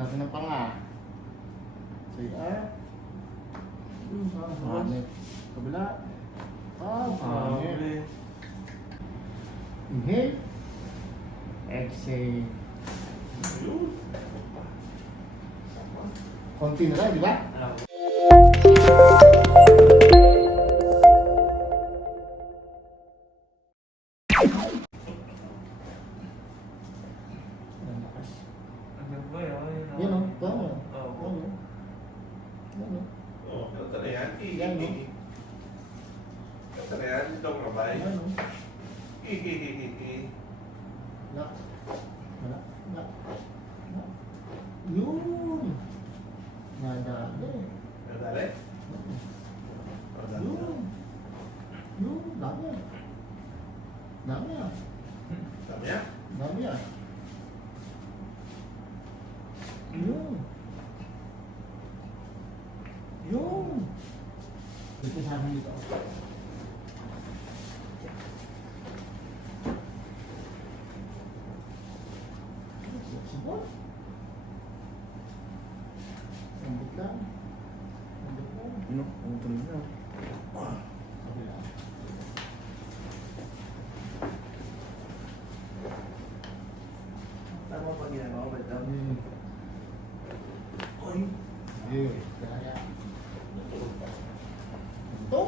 natin ng panga. Say R. Pangit. Kabila. Pangit. Inhale. Exhale. Konti na lang, di ba? Yan o, tama. Yan o. Oh, kata na yan. Yan o. Kata na yan. Ito ang kabay. Yan o. Hihihihihi. Relax. Relax. Relax. Yun. Nadali. Nadali? Yun. Yun. Dami yan. Dami yan. Dami yan? Dami yan. Yun. Yun. Dito sa akin dito. Support. Lambot lang. Lambot lang. Ano? Ang tuloy na. Kabila. Tama pag ginagawa ko, madam. Oy. Yun. Kaya. Ito.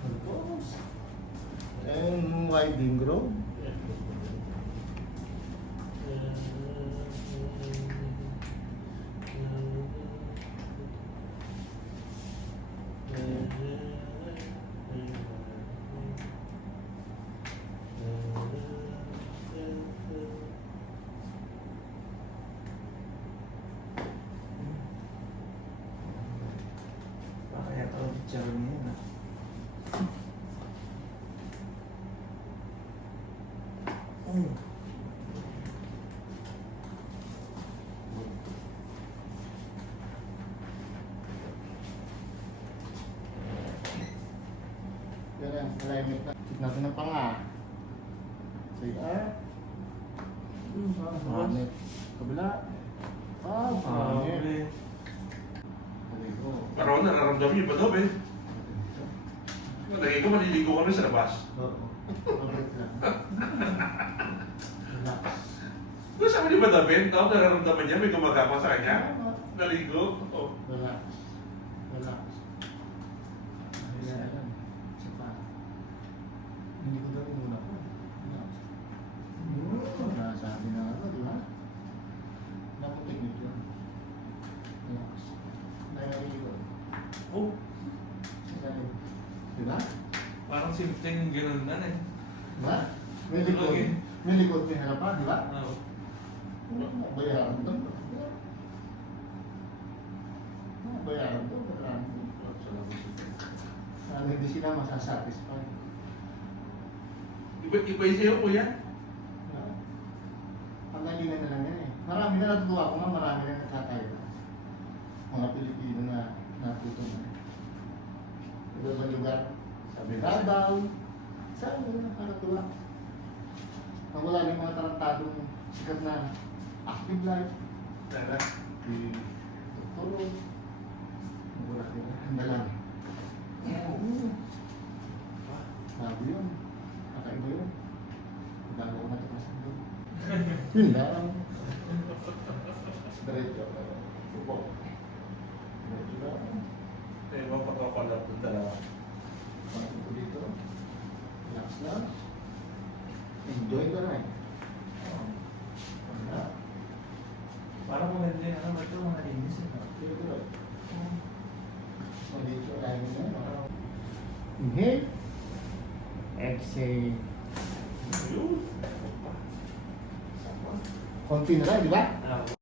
Tapos. And winding road. Kaya ito ang picture niya na. Yan ang alignment na. Check natin ng panga. Say R. Pangit. Kabila. Pangit. Kaligo. Pero nararamdaman niyo ba daw, Ben? Lagi ko maliligo kami sa labas. Oo. Pangit lang. Relax. Kung sabi ni ba Ben, daw nararamdaman niya, may gumagama sa kanya? Tama. Naligo? Oh. Relax. Relax. Ayan. Isa pa. Hindi ko daw muna ko. Relax. Nasabi na ako, di ba? Naputik nito yun. Relax. Naialigo. Oh, Di ba? parang simpleng ganun na eh. Di ba? May likod. May likod may harapan, di ba? Oo. Bayaran to. Bayaran to. Hindi sila masasatisfy. Iba yung sa'yo, kuya? Pagalingan na lang yan eh. Marami na natutuwa ko nga, marami na nagkatayo na. Mga Pilipino na natuto na. Iba ba lugar? Sabi Davao. Saan mo na nakatuwa? Pag wala yung mga tarantadong sikat na active life. Tara. Si Dr. Wala din. Handa lang. Sabi yun. Kakaiba yun. Gagawa na ito kasi doon. Yun lang. Diretso. Upo. Diretso lang. Eh, mapapapalap ng dalawa. Pagod ko dito. Relax lang. Enjoy the ride. Wala. Parang maganda yung ano, ito mga linis eh. Dito. Dito lang yun. Inhale. Exhale. Ayun. Konti na lang, di ba? Ano?